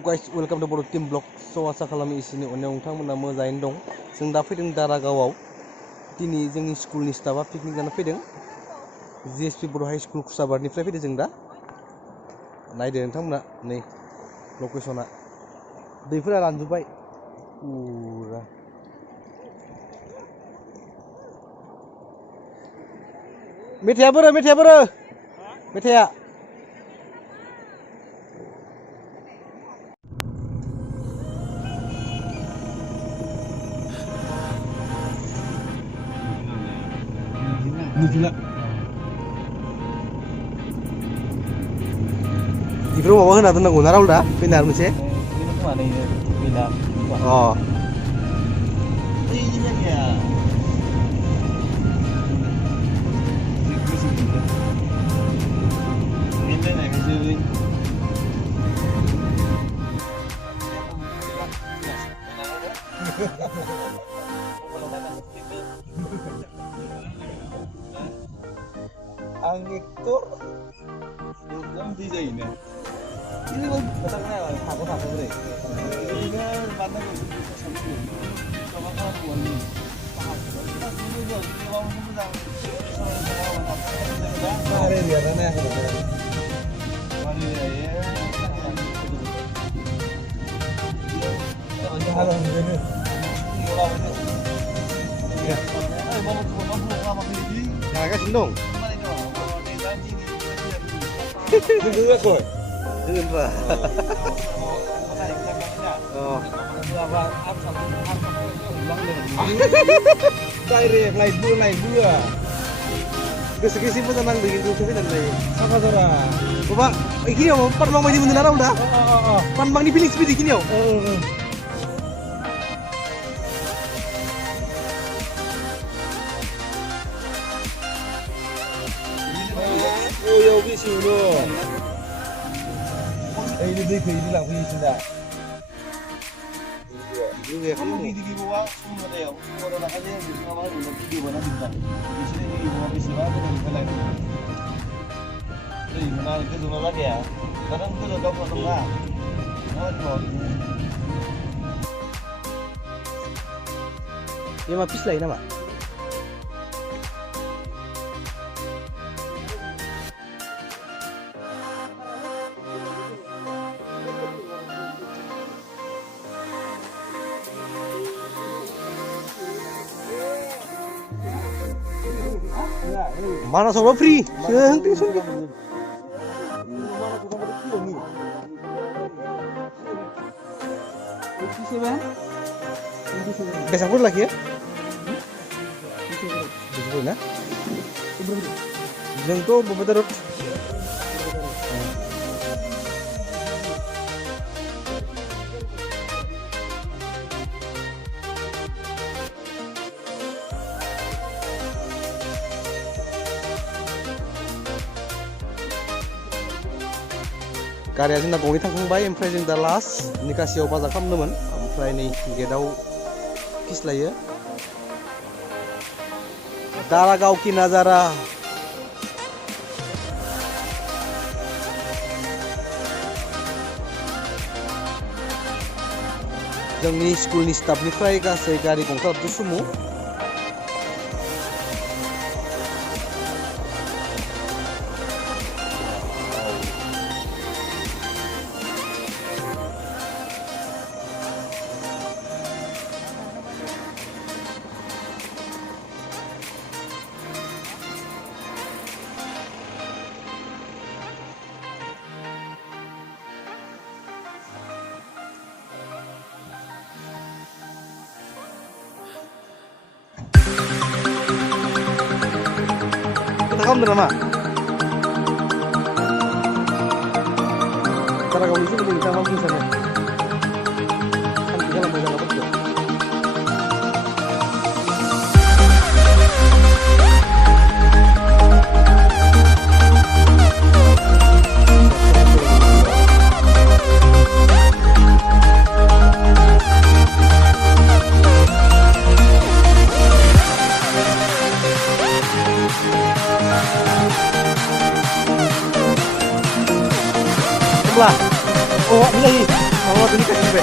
guys, welcome to Boro Team Vlog. So आसा खालामो इसोरनि अननायाव नोंथांमोना मोजाङैनो दं. जों दा फैदों दारागावआव. दिनै जोंनि स्कुलनि स्टाफा पिकनिक जानो फैदों. जिएसपि बर' हाइ स्कुल खुसाबारनिफ्राय फैदों जों दा. नायदो नोंथांमोना नै लकेसना. दैफोरा रानजोब्बाय. पुरा. मेथाइया बोरो? मेथाइया Ifro mau makan atau nggak guna udah pindah mesin? Ini kemana ini? Pindah. Oh. Ini ya. Ini nih kasih. Angiktur yang bisa ini. Ini kok betulnya takut deh. Ini mana kita sampai. Coba kalau buat ini. Ini juga ini mau sedang. Mari biar mana. Mari ya. Halo ini. Ya. Mau sama ini. Nah, kan sendong. Dulu kok. Dulu Pak. Oh. Lain dua. Kesegi pun tenang begitu tapi nanti. Sama Dora. Bapak, ini ya, pan bang masih bener udah. Pan bang dipilih seperti gini ya. Oh, 여기 지우로. ini dia ini lah ini sudah. Ini ya kamu di bawah semua ada ya. Semua orang aja di bawah di video mana bisa. Di sini di bawah bisa ada di lain. Jadi mana itu dulu lagi ya. Kadang itu udah kau potong lah. Oh, Ini mah pis lain nama. Mana sobat free? Santai. Besok pun lagi ya? Besok pun ya? Besok tuh beberapa terus. Karya जोंना गंनै थांखांबाय ओमफ्राय जों दा लास्ट निकासियाव बाजार खालामदोंमोन ओमफ्राय नै गेटआव फिस्लायो दारागाव की नजारा जोंनि स्कुलनि स्टाफनिफ्राय गासै गारि गंथाम सुमु Kamu nama? Cara kau isi lebih sama misalnya. Kan kita lama jalan betul. Sebelah. Oh, ini lagi. Oh, ini kasih be.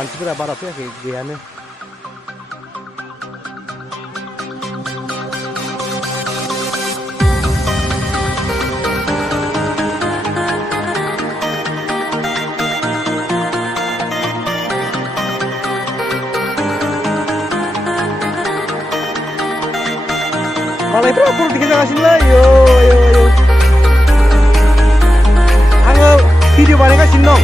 Manusia barat ya kayak gini. Malah berapa kita kasih lah, yo. Angga video mana kasih dong?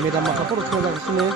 Medan masa terus ke sini.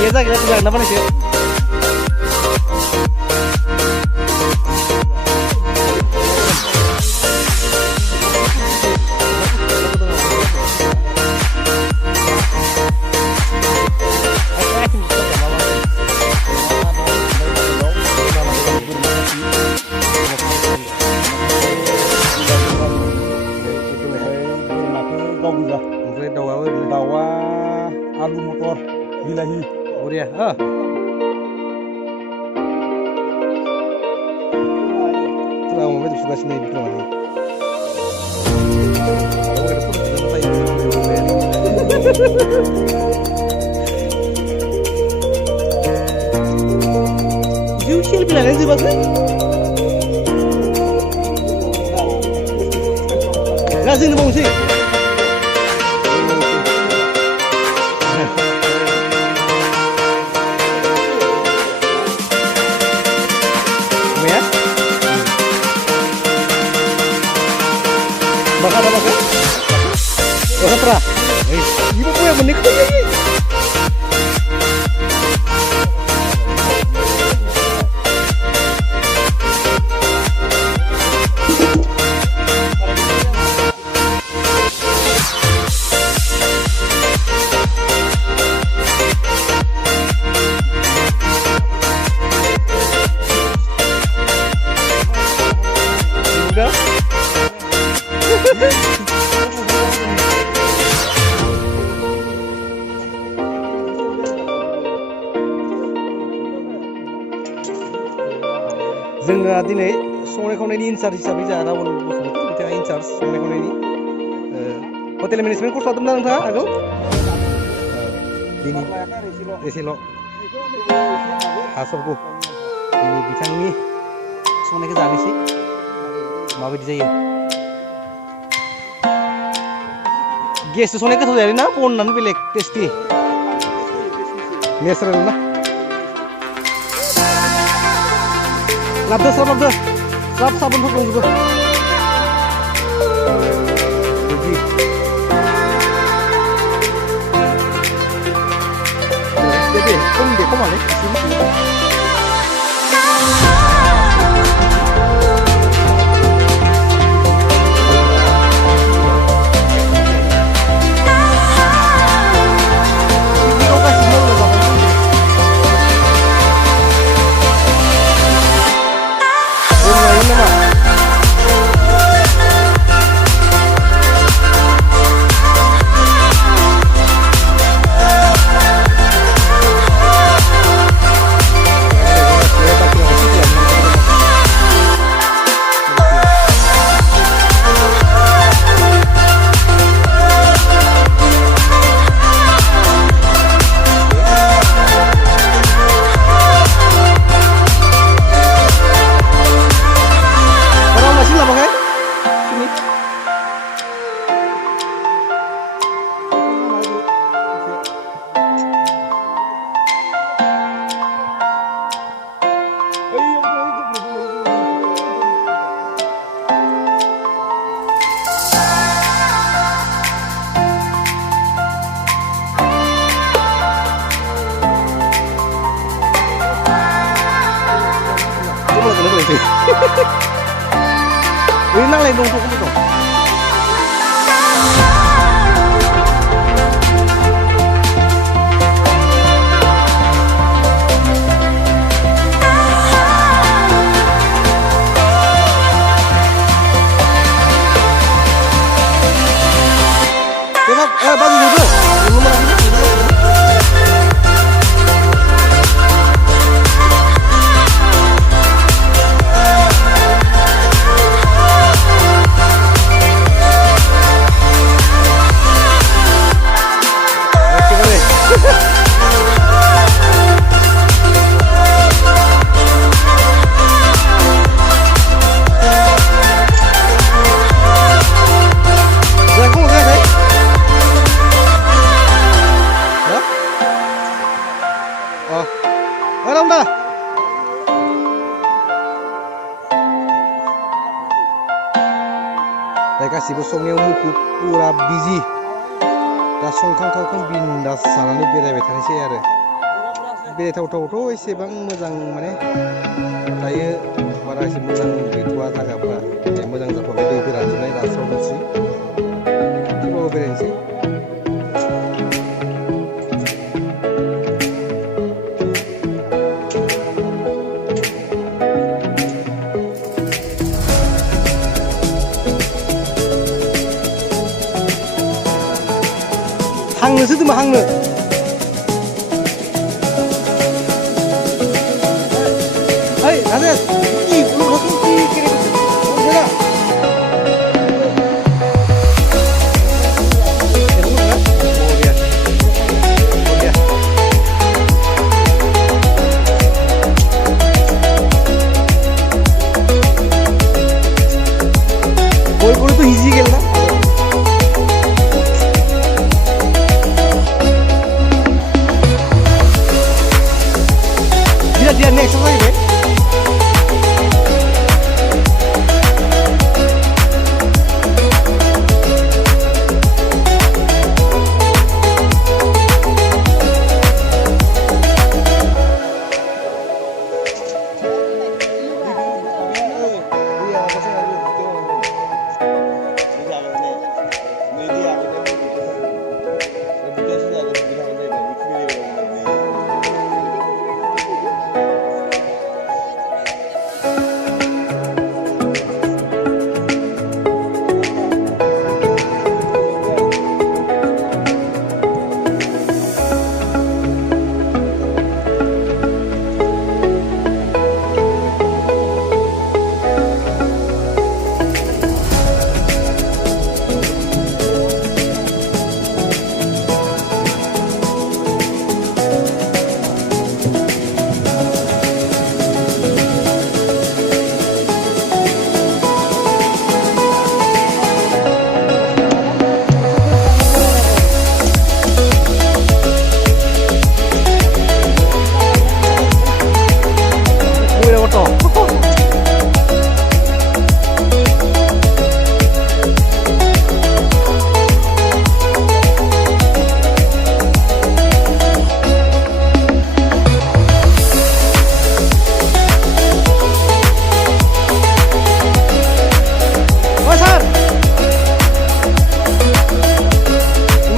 Biasa kita bilang apa nih sih? Dawa alu motor bilahi. Oh dia, दाबायदि सुगासिनो बेखौ माने ओरैनो फट' जिउ सेलफि लानाय जोबाखै ना जोंनो बावनोसै Bakar apa kan? Bakar terah. Ini apa yang menikah ini? Udah. जोङो दिनै संनाय खावनायनि इनचार्ज हिसाबै जोंहा रावल बसुमतारी बिथाङा इनचार्ज संनाय खावनायनि हटेल मेनेजमेन्ट कर्स लादोंमोन ना नोंथाङा आगोल दिनै एसेल' हासरगौ दिनै बिथांनि संनायखौ जानोसै माबायदि जायो गेसजों संनाय गोथाव जायो ना बननानै बेलेग टेस्टि नेचारेल ना लाबदो स्राब साबोनफोर दंजोबो दे खमालै Ini nang lain dong dong. Bagi dulu. गासिबो संनायाव मुखुब पुरा बिजि दा संखां खावखां बिन्दास जानानै बेरायबाय थानोसै आरो बेरायथावथावथ' एसेबां मोजां माने दायो बारा एसे मोजां गैथ'वा जायगाफ्रा मोजां जाथ'वाखै दैफोर रानजोबनाय रानस्रावजोबसै थेवबाबो बेरायनोसै हांनोसो दोमा हांनो ओइ Rajesh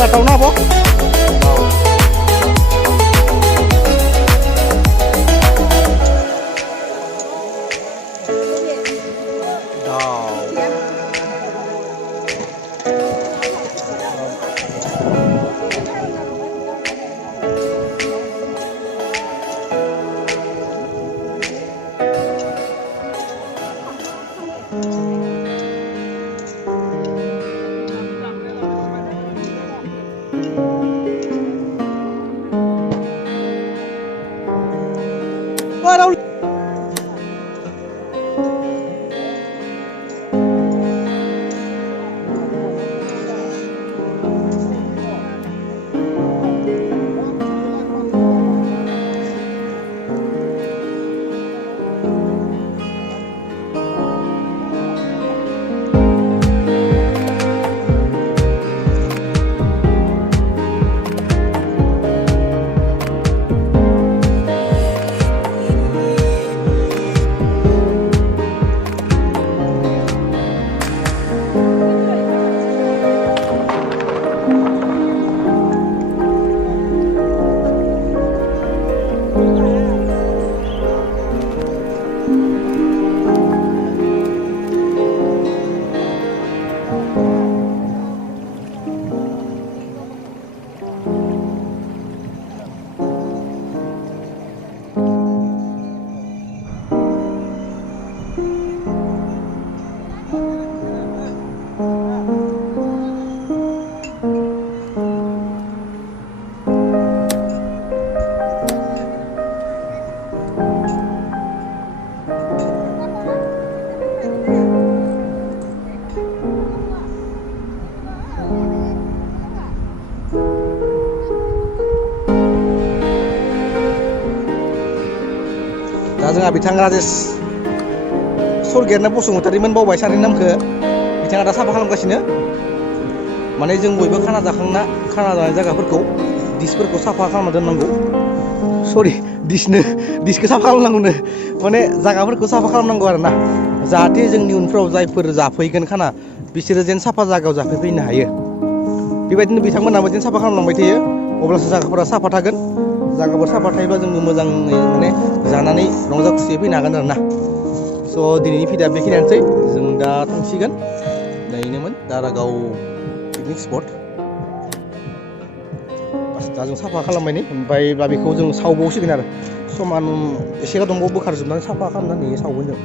tahu na, Bo? Wow. दा जोंहा बिथां राजेश सरगेरना बसुमतारीमोन बावबाय सारनि नामखौ बिथाङा दा साफा खालामगासिनो माने जों बयबो खाना जाखांना खाना जानाय जायगाफोरखौ डिसफोरखौ साफा खालामना दोननांगौ सरि डिसखौ साफा खालामनांगौनो माने जायगाफोरखौ साफा खालामनांगौ आरो ना जाहाथे जोंनि उनफ्राव जायफोर जाफैगोन खाना बिसोरो जेन साफा जायगायाव जाफैफैनो हायो बेबायदिनो बिथांमोनहाबो जेन साफा खालामलांबाय थायो अब्लासो जायगाफोरा साफा थागोन जायगाफोर साफा थायोब्ला जोंबो मोजाङै माने जानानै रंजा खुसियै फैनो हागोन आरो ना स' दिनैनि भिडिअ'आ बेखिनियानोसै जों दा थांसिगोन नायनोमोन दारागाव पिकनिक स्पट दा जों साफा खालामबाय नै ओमफ्राय दा बेखौ जों सावबावसिगोन आरो समान एसेल' दंबावो बोखारजोबनानै साफा खालामनानै सावगोन जों